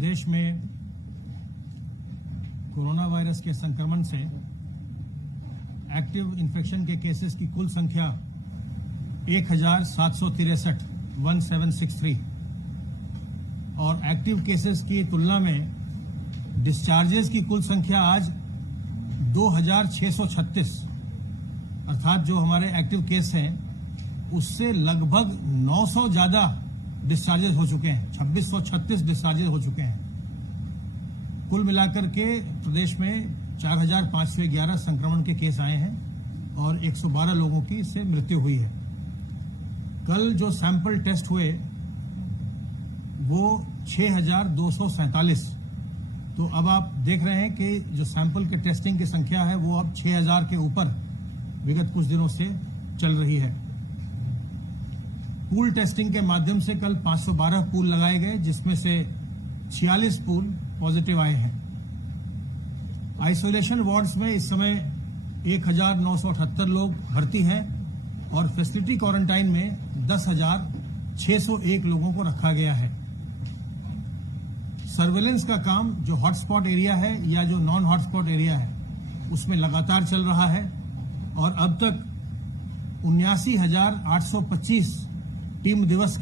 प्रदेश में corona virus के संक्रमण से एक्टिव इन्फेक्शन के केसेस की कुल संख्या 1763 और एक्टिव केसेस की तुलना में डिस्चार्जेस की कुल संख्या आज 2636 अर्थात जो हमारे एक्टिव केस हैं उससे लगभग 900 ज्यादा डिस्चार्जेस हो चुके हैं। 2636 डिस्चार्जेस हो चुके हैं। कुल मिलाकर के प्रदेश में 4511 संक्रमण के केस आए हैं और 112 लोगों की इससे मृत्यु हुई है। कल जो सैंपल टेस्ट हुए वो 6247। तो अब आप देख रहे हैं कि जो सैंपल के टेस्टिंग की संख्या है वो अब 6000 के ऊपर विगत कुछ दिनों से चल रही है। पूल टेस्टिंग के माध्यम से कल 512 पूल लगाए गए, जिसमें से 46 पूल पॉजिटिव आए हैं। आइसोलेशन वार्ड्स में इस समय 1978 लोग भर्ती हैं और फैसिलिटी क्वारंटाइन में 10,601 लोगों को रखा गया है। सर्वेलेंस का काम जो हॉटस्पॉट एरिया है या जो नॉन हॉटस्पॉट एरिया है उसमें लगातार चल रहा है और अब तक 79,825 टीम दिवस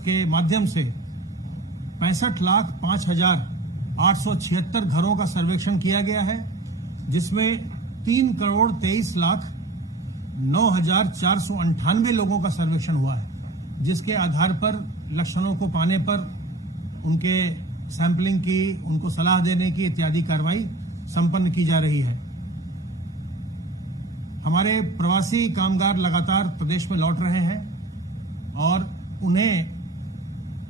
के माध्यम से 65,05,876 घरों का सर्वेक्षण किया गया है, जिसमें 3,23,09,498 लोगों का सर्वेक्षण हुआ है, जिसके आधार पर लक्षणों को पाने पर उनके सैंपलिंग की, उनको सलाह देने की इत्यादि कार्रवाई संपन्न की जा रही है। हमारे प्रवासी कामगार लगातार प्रदेश में लौट रहे हैं और उन्हें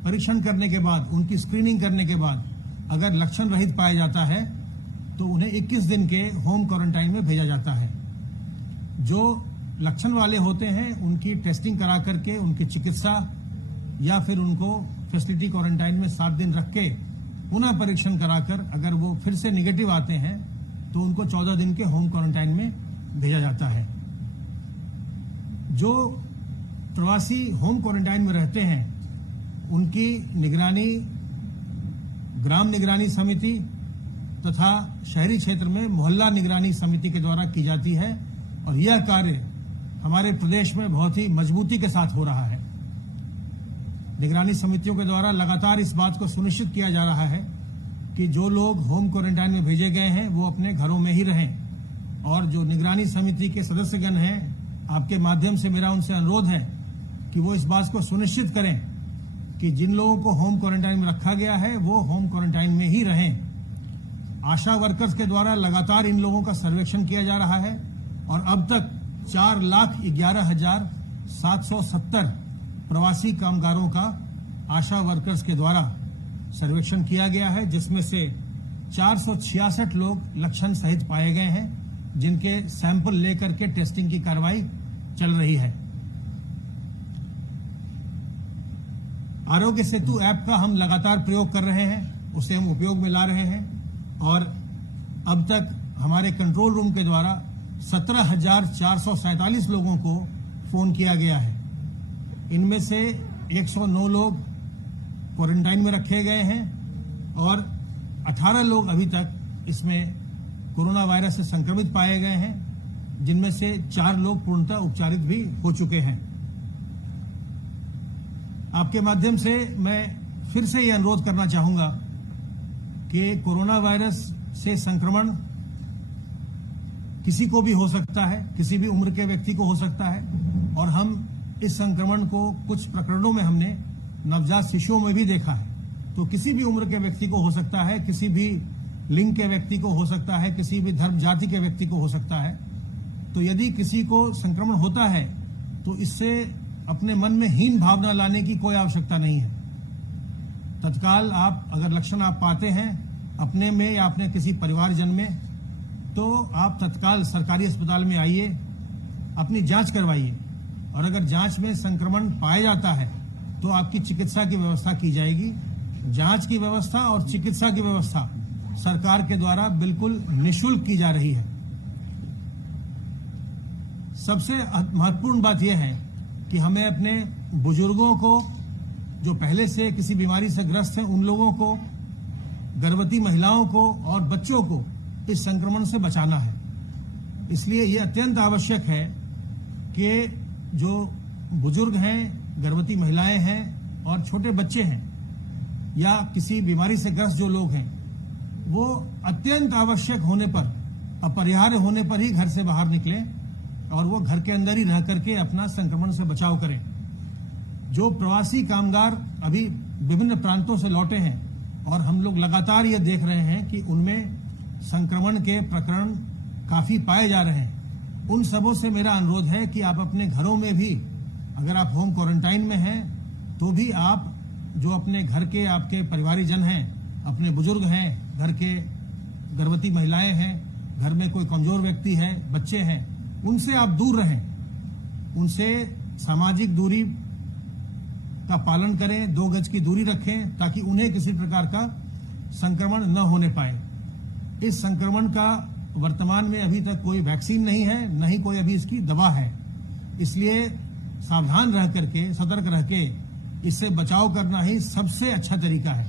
परीक्षण करने के बाद, उनकी स्क्रीनिंग करने के बाद अगर लक्षण रहित पाया जाता है तो उन्हें 21 दिन के होम क्वारंटाइन में भेजा जाता है। जो लक्षण वाले होते हैं उनकी टेस्टिंग करा करके उनकी चिकित्सा या फिर उनको फैसिलिटी क्वारंटाइन में 7 दिन रख के पुनः परीक्षण कराकर अगर वो फिर से निगेटिव आते हैं तो उनको 14 दिन के होम क्वारंटाइन में भेजा जाता है। जो प्रवासी होम क्वारंटाइन में रहते हैं उनकी निगरानी ग्राम निगरानी समिति तथा शहरी क्षेत्र में मोहल्ला निगरानी समिति के द्वारा की जाती है और यह कार्य हमारे प्रदेश में बहुत ही मजबूती के साथ हो रहा है। निगरानी समितियों के द्वारा लगातार इस बात को सुनिश्चित किया जा रहा है कि जो लोग होम क्वारंटाइन में भेजे गए हैं वो अपने घरों में ही रहें और जो निगरानी समिति के सदस्यगण हैं, आपके माध्यम से मेरा उनसे अनुरोध है कि वो इस बात को सुनिश्चित करें कि जिन लोगों को होम क्वारंटाइन में रखा गया है वो होम क्वारंटाइन में ही रहें। आशा वर्कर्स के द्वारा लगातार इन लोगों का सर्वेक्षण किया जा रहा है और अब तक 4,11,770 प्रवासी कामगारों का आशा वर्कर्स के द्वारा सर्वेक्षण किया गया है, जिसमें से 466 लोग लक्षण सहित पाए गए हैं, जिनके सैंपल लेकर के टेस्टिंग की कार्रवाई चल रही है। आरोग्य सेतु ऐप का हम लगातार प्रयोग कर रहे हैं, उसे हम उपयोग में ला रहे हैं और अब तक हमारे कंट्रोल रूम के द्वारा 17,447 लोगों को फोन किया गया है। इनमें से 109 लोग क्वारंटाइन में रखे गए हैं और 18 लोग अभी तक इसमें कोरोना वायरस से संक्रमित पाए गए हैं, जिनमें से 4 लोग पूर्णतः उपचारित भी हो चुके हैं। आपके माध्यम से मैं फिर से ये अनुरोध करना चाहूंगा कि कोरोना वायरस से संक्रमण किसी को भी हो सकता है, किसी भी उम्र के व्यक्ति को हो सकता है और हम इस संक्रमण को कुछ प्रकरणों में हमने नवजात शिशुओं में भी देखा है। तो किसी भी उम्र के व्यक्ति को हो सकता है, किसी भी लिंग के व्यक्ति को हो सकता है, किसी भी धर्म जाति के व्यक्ति को हो सकता है। तो यदि किसी को संक्रमण होता है तो इससे अपने मन में हीन भावना लाने की कोई आवश्यकता नहीं है। तत्काल आप अगर लक्षण आप पाते हैं अपने में या अपने किसी परिवारजन में, तो आप तत्काल सरकारी अस्पताल में आइए, अपनी जांच करवाइए और अगर जांच में संक्रमण पाया जाता है तो आपकी चिकित्सा की व्यवस्था की जाएगी। जांच की व्यवस्था और चिकित्सा की व्यवस्था सरकार के द्वारा बिल्कुल निःशुल्क की जा रही है। सबसे महत्वपूर्ण बात यह है कि हमें अपने बुजुर्गों को जो पहले से किसी बीमारी से ग्रस्त हैं उन लोगों को, गर्भवती महिलाओं को और बच्चों को इस संक्रमण से बचाना है। इसलिए ये अत्यंत आवश्यक है कि जो बुजुर्ग हैं, गर्भवती महिलाएं हैं और छोटे बच्चे हैं या किसी बीमारी से ग्रस्त जो लोग हैं, वो अत्यंत आवश्यक होने पर, अपरिहार्य होने पर ही घर से बाहर निकलें और वो घर के अंदर ही रह करके अपना संक्रमण से बचाव करें। जो प्रवासी कामगार अभी विभिन्न प्रांतों से लौटे हैं और हम लोग लगातार ये देख रहे हैं कि उनमें संक्रमण के प्रकरण काफी पाए जा रहे हैं, उन सबों से मेरा अनुरोध है कि आप अपने घरों में भी, अगर आप होम क्वारंटाइन में हैं तो भी आप जो अपने घर के आपके परिवारीजन हैं, अपने बुजुर्ग हैं, घर के गर्भवती महिलाएं हैं, घर में कोई कमजोर व्यक्ति है, बच्चे हैं, उनसे आप दूर रहें, उनसे सामाजिक दूरी का पालन करें, 2 गज की दूरी रखें ताकि उन्हें किसी प्रकार का संक्रमण न होने पाए। इस संक्रमण का वर्तमान में अभी तक कोई वैक्सीन नहीं है, न ही कोई अभी इसकी दवा है। इसलिए सावधान रह करके, सतर्क रह के इससे बचाव करना ही सबसे अच्छा तरीका है।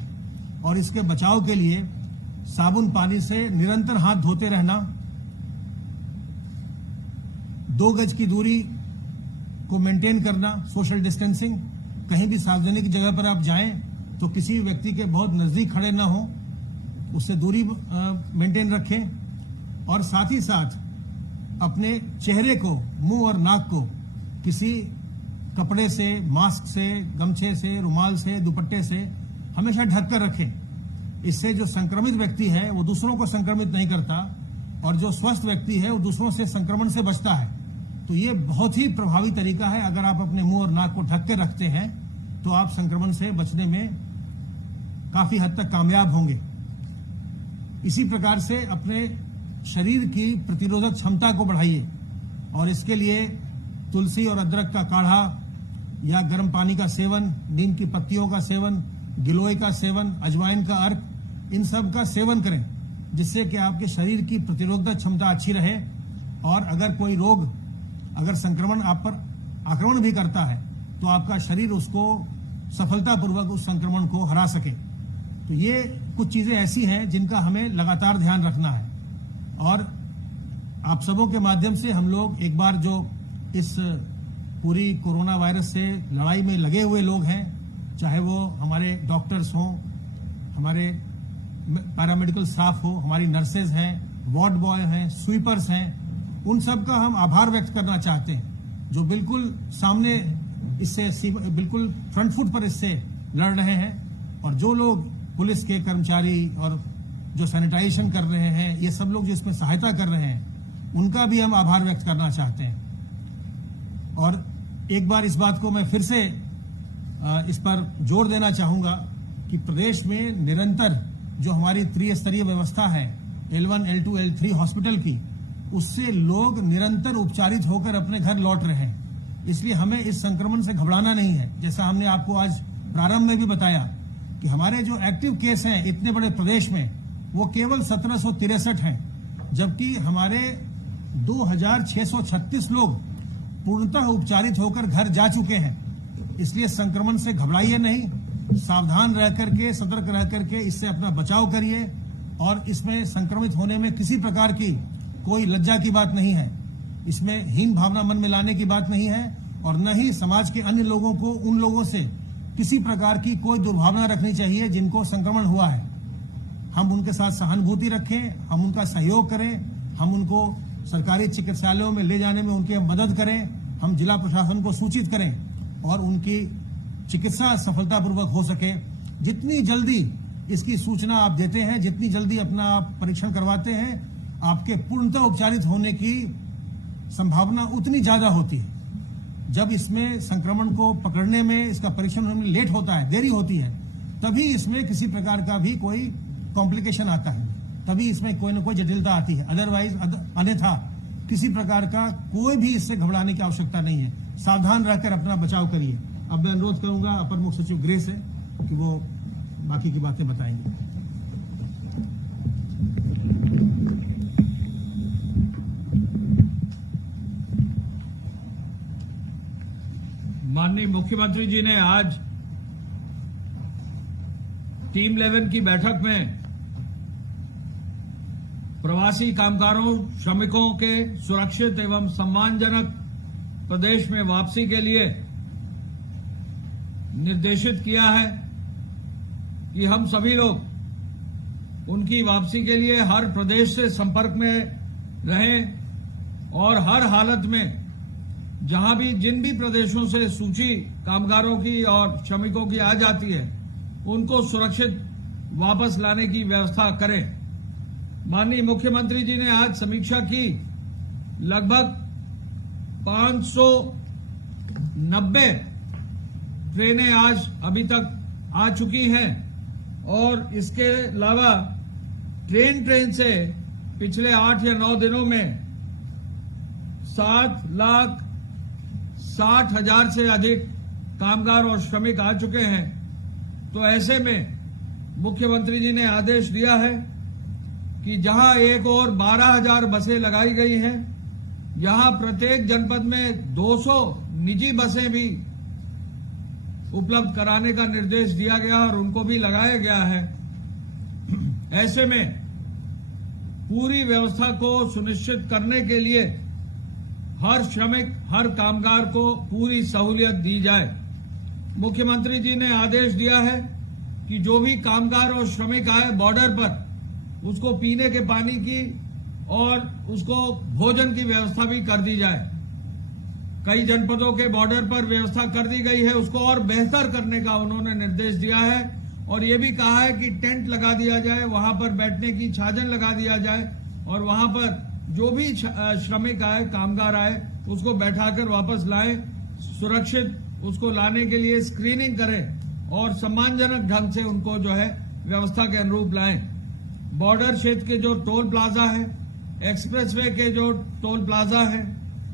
और इसके बचाव के लिए साबुन पानी से निरंतर हाथ धोते रहना, 2 गज की दूरी को मेंटेन करना, सोशल डिस्टेंसिंग, कहीं भी सार्वजनिक जगह पर आप जाएं तो किसी व्यक्ति के बहुत नजदीक खड़े ना हो, उससे दूरी मेंटेन रखें और साथ ही साथ अपने चेहरे को, मुंह और नाक को किसी कपड़े से, मास्क से, गमछे से, रुमाल से, दुपट्टे से हमेशा ढक कर रखें। इससे जो संक्रमित व्यक्ति है वो दूसरों को संक्रमित नहीं करता और जो स्वस्थ व्यक्ति है वो दूसरों से संक्रमण से बचता है। तो ये बहुत ही प्रभावी तरीका है। अगर आप अपने मुंह और नाक को ढक के रखते हैं तो आप संक्रमण से बचने में काफी हद तक कामयाब होंगे। इसी प्रकार से अपने शरीर की प्रतिरोधक क्षमता को बढ़ाइए और इसके लिए तुलसी और अदरक का काढ़ा या गर्म पानी का सेवन, नीम की पत्तियों का सेवन, गिलोय का सेवन, अजवाइन का अर्क, इन सब का सेवन करें जिससे कि आपके शरीर की प्रतिरोधक क्षमता अच्छी रहे और अगर कोई रोग, अगर संक्रमण आप पर आक्रमण भी करता है तो आपका शरीर उसको सफलतापूर्वक उस संक्रमण को हरा सके। तो ये कुछ चीजें ऐसी हैं जिनका हमें लगातार ध्यान रखना है और आप सबों के माध्यम से हम लोग एक बार जो इस पूरी कोरोना वायरस से लड़ाई में लगे हुए लोग हैं, चाहे वो हमारे डॉक्टर्स हों, हमारे पैरामेडिकल स्टाफ हो, हमारी नर्सेज हैं, वार्ड बॉय हैं, स्वीपर्स हैं, उन सब का हम आभार व्यक्त करना चाहते हैं जो बिल्कुल सामने इससे बिल्कुल फ्रंट फुट पर इससे लड़ रहे हैं। और जो लोग पुलिस के कर्मचारी और जो सैनिटाइजेशन कर रहे हैं, ये सब लोग जो इसमें सहायता कर रहे हैं, उनका भी हम आभार व्यक्त करना चाहते हैं। और एक बार इस बात को मैं फिर से इस पर जोर देना चाहूंगा कि प्रदेश में निरंतर जो हमारी त्रिस्तरीय व्यवस्था है, L1, L2, L3 हॉस्पिटल की, उससे लोग निरंतर उपचारित होकर अपने घर लौट रहे हैं। इसलिए हमें इस संक्रमण से घबराना नहीं है। जैसा हमने आपको आज प्रारंभ में भी बताया कि हमारे जो एक्टिव केस हैं इतने बड़े प्रदेश में, वो केवल 1763 हैं, जबकि हमारे 2636 लोग पूर्णतः उपचारित होकर घर जा चुके हैं। इसलिए संक्रमण से घबराइए नहीं, सावधान रह करके, सतर्क रह करके इससे अपना बचाव करिए और इसमें संक्रमित होने में किसी प्रकार की कोई लज्जा की बात नहीं है, इसमें हीन भावना मन में लाने की बात नहीं है और न ही समाज के अन्य लोगों को उन लोगों से किसी प्रकार की कोई दुर्भावना रखनी चाहिए जिनको संक्रमण हुआ है। हम उनके साथ सहानुभूति रखें, हम उनका सहयोग करें, हम उनको सरकारी चिकित्सालयों में ले जाने में उनकी मदद करें, हम जिला प्रशासन को सूचित करें और उनकी चिकित्सा सफलतापूर्वक हो सके। जितनी जल्दी इसकी सूचना आप देते हैं, जितनी जल्दी अपना आप परीक्षण करवाते हैं, आपके पूर्णतः उपचारित होने की संभावना उतनी ज्यादा होती है। जब इसमें संक्रमण को पकड़ने में, इसका परीक्षण होने में लेट होता है, देरी होती है, तभी इसमें किसी प्रकार का भी कोई कॉम्प्लिकेशन आता है, तभी इसमें कोई न कोई जटिलता आती है। अदरवाइज अन्यथा किसी प्रकार का कोई भी इससे घबराने की आवश्यकता नहीं है। सावधान रहकर अपना बचाव करिए। अब मैं अनुरोध करूंगा अपर मुख्य सचिव गृह से कि वो बाकी की बातें बताएंगे। माननीय मुख्यमंत्री जी ने आज टीम 11 की बैठक में प्रवासी कामगारों श्रमिकों के सुरक्षित एवं सम्मानजनक प्रदेश में वापसी के लिए निर्देशित किया है कि हम सभी लोग उनकी वापसी के लिए हर प्रदेश से संपर्क में रहें और हर हालत में जहां भी जिन भी प्रदेशों से सूची कामगारों की और श्रमिकों की आ जाती है उनको सुरक्षित वापस लाने की व्यवस्था करें। माननीय मुख्यमंत्री जी ने आज समीक्षा की। लगभग 590 ट्रेनें आज अभी तक आ चुकी हैं और इसके अलावा ट्रेन से पिछले 8 या 9 दिनों में 7,60,000 से अधिक कामगार और श्रमिक आ चुके हैं। तो ऐसे में मुख्यमंत्री जी ने आदेश दिया है कि जहां एक और 12,000 बसें लगाई गई हैं, यहां प्रत्येक जनपद में 200 निजी बसें भी उपलब्ध कराने का निर्देश दिया गया और उनको भी लगाया गया है। ऐसे में पूरी व्यवस्था को सुनिश्चित करने के लिए हर श्रमिक, हर कामगार को पूरी सहूलियत दी जाए। मुख्यमंत्री जी ने आदेश दिया है कि जो भी कामगार और श्रमिक आए बॉर्डर पर, उसको पीने के पानी की और उसको भोजन की व्यवस्था भी कर दी जाए। कई जनपदों के बॉर्डर पर व्यवस्था कर दी गई है, उसको और बेहतर करने का उन्होंने निर्देश दिया है और ये भी कहा है कि टेंट लगा दिया जाए, वहां पर बैठने की छाजन लगा दिया जाए और वहां पर जो भी श्रमिक आए, कामगार आए, उसको बैठाकर वापस लाएं, सुरक्षित उसको लाने के लिए स्क्रीनिंग करें और सम्मानजनक ढंग से उनको जो है व्यवस्था के अनुरूप लाएं। बॉर्डर क्षेत्र के जो टोल प्लाजा है, एक्सप्रेसवे के जो टोल प्लाजा है,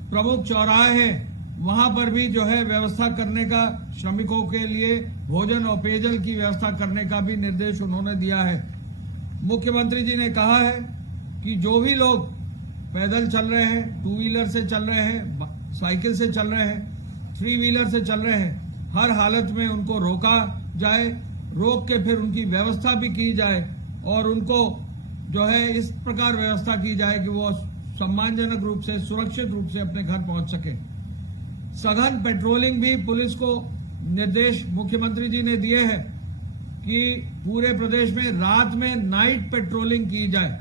प्रमुख चौराहे हैं, वहां पर भी जो है व्यवस्था करने का, श्रमिकों के लिए भोजन और पेयजल की व्यवस्था करने का भी निर्देश उन्होंने दिया है। मुख्यमंत्री जी ने कहा है कि जो भी लोग पैदल चल रहे हैं, 2 व्हीलर से चल रहे हैं, साइकिल से चल रहे हैं, 3 व्हीलर से चल रहे हैं, हर हालत में उनको रोका जाए, रोक के फिर उनकी व्यवस्था भी की जाए और उनको जो है इस प्रकार व्यवस्था की जाए कि वो सम्मानजनक रूप से, सुरक्षित रूप से अपने घर पहुंच सके। सघन पेट्रोलिंग भी पुलिस को निर्देश मुख्यमंत्री जी ने दिए हैं कि पूरे प्रदेश में रात में नाइट पेट्रोलिंग की जाए।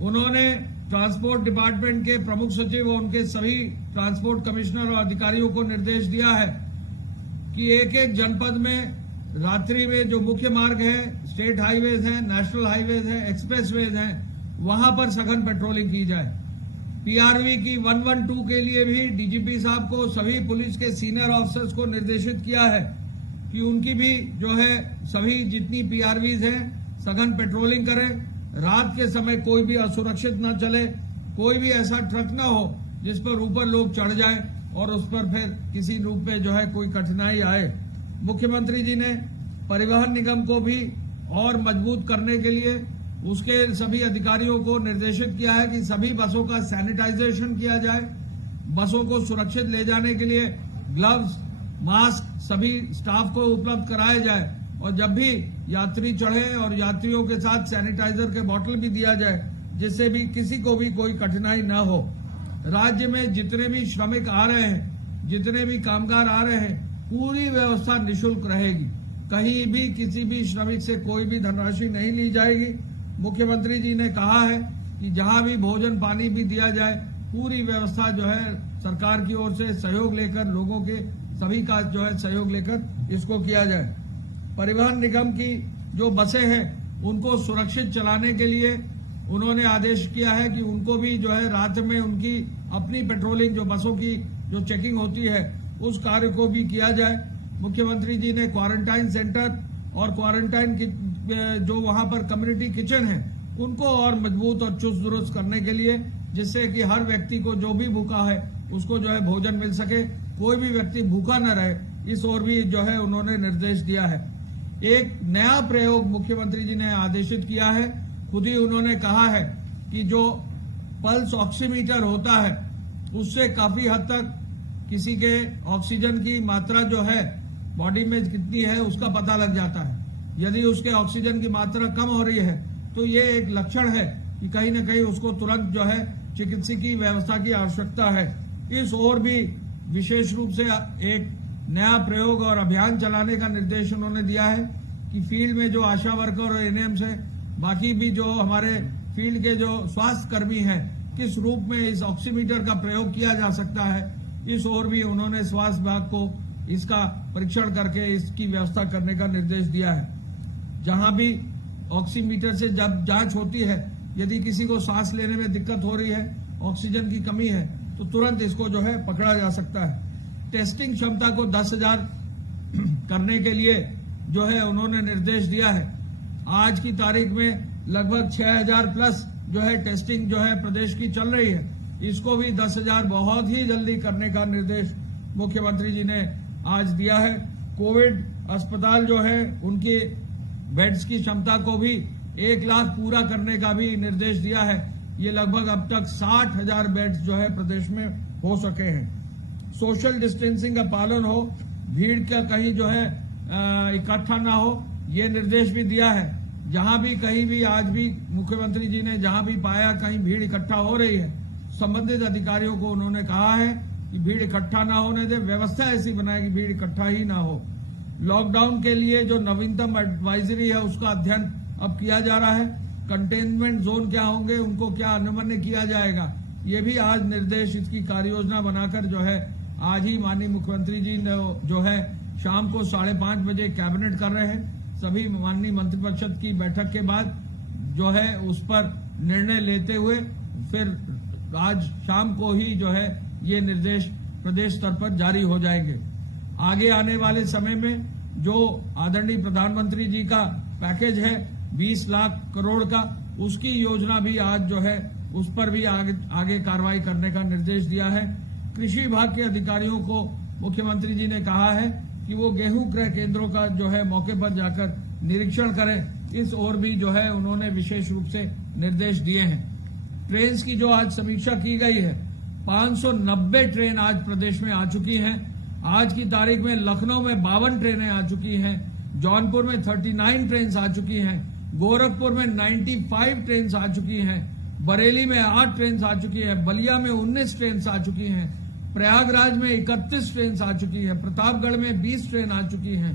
उन्होंने ट्रांसपोर्ट डिपार्टमेंट के प्रमुख सचिव और उनके सभी ट्रांसपोर्ट कमिश्नर और अधिकारियों को निर्देश दिया है कि एक एक जनपद में रात्रि में जो मुख्य मार्ग है, स्टेट हाईवेज हैं, नेशनल हाईवेज हैं, एक्सप्रेसवेज हैं, वहां पर सघन पेट्रोलिंग की जाए। पीआरवी की 112 के लिए भी डीजीपी साहब को सभी पुलिस के सीनियर ऑफिसर्स को निर्देशित किया है कि उनकी भी जो है सभी जितनी पीआरवीज हैं सघन पेट्रोलिंग करें। रात के समय कोई भी असुरक्षित न चले, कोई भी ऐसा ट्रक न हो जिस पर ऊपर लोग चढ़ जाएं और उस पर फिर किसी रूप में जो है कोई कठिनाई आए। मुख्यमंत्री जी ने परिवहन निगम को भी और मजबूत करने के लिए उसके सभी अधिकारियों को निर्देशित किया है कि सभी बसों का सैनिटाइजेशन किया जाए, बसों को सुरक्षित ले जाने के लिए ग्लव्स, मास्क सभी स्टाफ को उपलब्ध कराया जाए और जब भी यात्री चढ़े और यात्रियों के साथ सैनिटाइजर के बोतल भी दिया जाए जिससे भी किसी को भी कोई कठिनाई न हो। राज्य में जितने भी श्रमिक आ रहे हैं, जितने भी कामगार आ रहे हैं, पूरी व्यवस्था निःशुल्क रहेगी। कहीं भी किसी भी श्रमिक से कोई भी धनराशि नहीं ली जाएगी। मुख्यमंत्री जी ने कहा है कि जहां भी भोजन पानी भी दिया जाए, पूरी व्यवस्था जो है सरकार की ओर से सहयोग लेकर, लोगों के सभी का जो है सहयोग लेकर इसको किया जाए। परिवहन निगम की जो बसें हैं उनको सुरक्षित चलाने के लिए उन्होंने आदेश किया है कि उनको भी जो है रात में उनकी अपनी पेट्रोलिंग, जो बसों की जो चेकिंग होती है, उस कार्य को भी किया जाए। मुख्यमंत्री जी ने क्वारंटाइन सेंटर और क्वारंटाइन जो वहां पर कम्युनिटी किचन है उनको और मजबूत और चुस्त दुरुस्त करने के लिए, जिससे कि हर व्यक्ति को जो भी भूखा है उसको जो है भोजन मिल सके, कोई भी व्यक्ति भूखा न रहे, इस ओर भी जो है उन्होंने निर्देश दिया है। एक नया प्रयोग मुख्यमंत्री जी ने आदेशित किया है। खुद ही उन्होंने कहा है कि जो पल्स ऑक्सीमीटर होता है उससे काफी हद तक किसी के ऑक्सीजन की मात्रा जो है बॉडी में कितनी है उसका पता लग जाता है। यदि उसके ऑक्सीजन की मात्रा कम हो रही है तो ये एक लक्षण है कि कहीं न कहीं उसको तुरंत जो है चिकित्सकीय व्यवस्था की आवश्यकता है। इस ओर भी विशेष रूप से एक नया प्रयोग और अभियान चलाने का निर्देश उन्होंने दिया है कि फील्ड में जो आशा वर्कर और एएनएम्स है, बाकी भी जो हमारे फील्ड के जो स्वास्थ्य कर्मी हैं, किस रूप में इस ऑक्सीमीटर का प्रयोग किया जा सकता है, इस ओर भी उन्होंने स्वास्थ्य विभाग को इसका परीक्षण करके इसकी व्यवस्था करने का निर्देश दिया है। जहां भी ऑक्सीमीटर से जब जांच होती है, यदि किसी को सांस लेने में दिक्कत हो रही है, ऑक्सीजन की कमी है, तो तुरंत इसको जो है पकड़ा जा सकता है। टेस्टिंग क्षमता को 10,000 करने के लिए जो है उन्होंने निर्देश दिया है। आज की तारीख में लगभग 6,000 प्लस जो है टेस्टिंग जो है प्रदेश की चल रही है। इसको भी 10,000 बहुत ही जल्दी करने का निर्देश मुख्यमंत्री जी ने आज दिया है। कोविड अस्पताल जो है उनकी बेड्स की क्षमता को भी 1 लाख पूरा करने का भी निर्देश दिया है। ये लगभग अब तक 60,000 बेड्स जो है प्रदेश में हो सके हैं। सोशल डिस्टेंसिंग का पालन हो, भीड़ का कहीं जो है इकट्ठा ना हो, ये निर्देश भी दिया है। जहां भी कहीं भी आज भी मुख्यमंत्री जी ने जहां भी पाया कहीं भीड़ इकट्ठा हो रही है, संबंधित अधिकारियों को उन्होंने कहा है कि भीड़ इकट्ठा ना होने दे, व्यवस्था ऐसी बनाए कि भीड़ इकट्ठा ही ना हो। लॉकडाउन के लिए जो नवीनतम एडवाइजरी है उसका अध्ययन अब किया जा रहा है। कंटेनमेंट जोन क्या होंगे, उनको क्या अनुमन्य किया जाएगा, ये भी आज निर्देश, इसकी कार्ययोजना बनाकर जो है आज ही माननीय मुख्यमंत्री जी ने जो है शाम को 5:30 बजे कैबिनेट कर रहे हैं। सभी माननीय मंत्रिपरिषद की बैठक के बाद जो है उस पर निर्णय लेते हुए फिर आज शाम को ही जो है ये निर्देश प्रदेश स्तर पर जारी हो जाएंगे। आगे आने वाले समय में जो आदरणीय प्रधानमंत्री जी का पैकेज है 20 लाख करोड़ का, उसकी योजना भी आज जो है उस पर भी आगे कार्रवाई करने का निर्देश दिया है। कृषि विभाग के अधिकारियों को मुख्यमंत्री जी ने कहा है कि वो गेहूं क्रय केंद्रों का जो है मौके पर जाकर निरीक्षण करें। इस ओर भी जो है उन्होंने विशेष रूप से निर्देश दिए हैं। ट्रेन की जो आज समीक्षा की गई है, 590 ट्रेन आज प्रदेश में आ चुकी हैं। आज की तारीख में लखनऊ में 52 ट्रेनें आ चुकी हैं, जौनपुर में 39 ट्रेन आ चुकी हैं, गोरखपुर में 95 ट्रेन आ चुकी हैं, बरेली में 8 ट्रेन आ चुकी है, बलिया में 19 ट्रेन आ चुकी हैं, प्रयागराज में 31 ट्रेन आ चुकी है, प्रतापगढ़ में 20 ट्रेन आ चुकी हैं,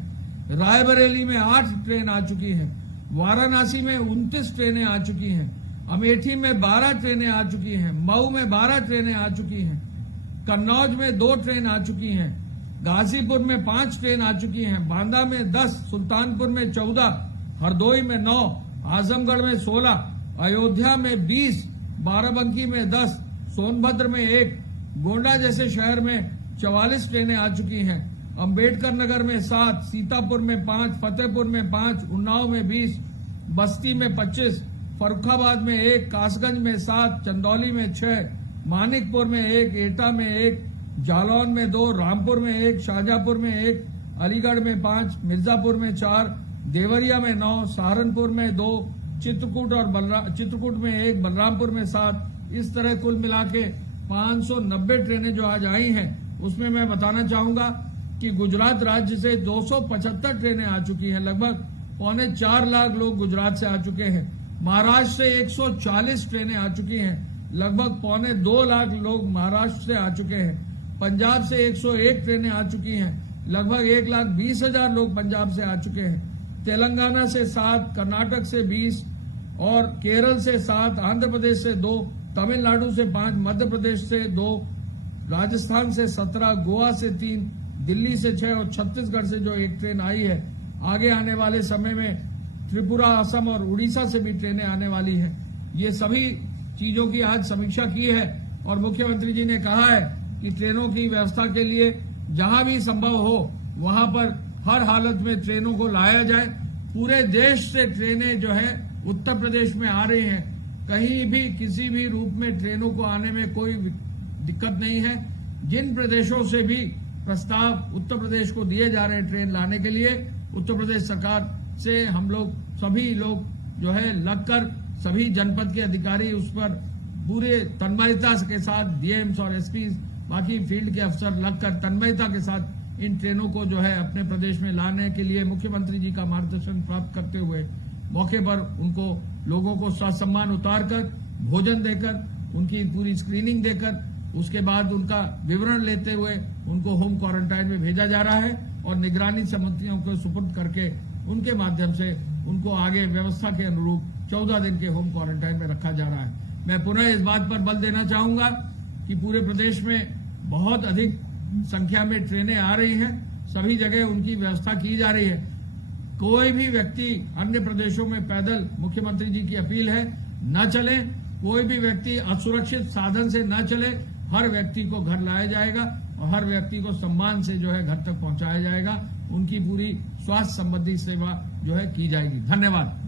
रायबरेली में 8 ट्रेन आ चुकी हैं, वाराणसी में 29 ट्रेनें आ चुकी हैं, अमेठी में 12 ट्रेनें आ चुकी हैं, मऊ में 12 ट्रेनें आ चुकी हैं, कन्नौज में 2 ट्रेन आ चुकी हैं, गाजीपुर में 5 ट्रेन आ चुकी हैं, बांदा में 10, सुल्तानपुर में 14, हरदोई में 9, आजमगढ़ में 16, अयोध्या में 20, बाराबंकी में 10, सोनभद्र में 1, गोंडा जैसे शहर में 44 ट्रेनें आ चुकी हैं, अंबेडकर नगर में 7, सीतापुर में 5, फतेहपुर में 5, उन्नाव में 20, बस्ती में 25, फर्रुखाबाद में 1, कासगंज में 7, चंदौली में 6, मानिकपुर में 1, एटा में 1, जालौन में 2, रामपुर में 1, शाहजहांपुर में 1, अलीगढ़ में 5, मिर्जापुर में 4, देवरिया में 9, सहारनपुर में 2, चित्रकूट में 1, बलरामपुर में 7। इस तरह कुल मिला के 590 ट्रेनें जो आज आई हैं, उसमें मैं बताना चाहूंगा कि गुजरात राज्य से 275 ट्रेनें आ चुकी हैं। लगभग 4.25 लाख लोग गुजरात से आ चुके हैं। महाराष्ट्र से 140 ट्रेनें आ चुकी हैं। लगभग 2.25 लाख लोग महाराष्ट्र से आ चुके हैं। पंजाब से 101 ट्रेनें आ चुकी हैं। लगभग 1,20,000 लोग पंजाब से आ चुके हैं। तेलंगाना से 7, कर्नाटक से 20 और केरल से 7, आंध्र प्रदेश से 2, तमिलनाडु से 5, मध्य प्रदेश से 2, राजस्थान से 17, गोवा से 3, दिल्ली से 6 और छत्तीसगढ़ से जो 1 ट्रेन आई है। आगे आने वाले समय में त्रिपुरा, असम और उड़ीसा से भी ट्रेनें आने वाली हैं। ये सभी चीजों की आज समीक्षा की है और मुख्यमंत्री जी ने कहा है कि ट्रेनों की व्यवस्था के लिए जहां भी संभव हो वहां पर हर हालत में ट्रेनों को लाया जाए। पूरे देश से ट्रेनें जो है उत्तर प्रदेश में आ रही हैं। कहीं भी किसी भी रूप में ट्रेनों को आने में कोई दिक्कत नहीं है। जिन प्रदेशों से भी प्रस्ताव उत्तर प्रदेश को दिए जा रहे हैं ट्रेन लाने के लिए, उत्तर प्रदेश सरकार से हम लोग सभी लोग जो है लगकर सभी जनपद के अधिकारी उस पर पूरे तन्मयता के साथ, डीएम्स और एसपी बाकी फील्ड के अफसर लगकर तन्मयता के साथ इन ट्रेनों को जो है अपने प्रदेश में लाने के लिए मुख्यमंत्री जी का मार्गदर्शन प्राप्त करते हुए मौके पर उनको लोगों को सम्मान उतारकर भोजन देकर उनकी पूरी स्क्रीनिंग देकर उसके बाद उनका विवरण लेते हुए उनको होम क्वारंटाइन में भेजा जा रहा है और निगरानी समितियों को सुपुर्द करके उनके माध्यम से उनको आगे व्यवस्था के अनुरूप 14 दिन के होम क्वारंटाइन में रखा जा रहा है। मैं पुनः इस बात पर बल देना चाहूंगा कि पूरे प्रदेश में बहुत अधिक संख्या में ट्रेनें आ रही हैं, सभी जगह उनकी व्यवस्था की जा रही है। कोई भी व्यक्ति अन्य प्रदेशों में पैदल मुख्यमंत्री जी की अपील है न चले, कोई भी व्यक्ति असुरक्षित साधन से न चले, हर व्यक्ति को घर लाया जाएगा और हर व्यक्ति को सम्मान से जो है घर तक पहुंचाया जाएगा, उनकी पूरी स्वास्थ्य संबंधी सेवा जो है की जाएगी। धन्यवाद।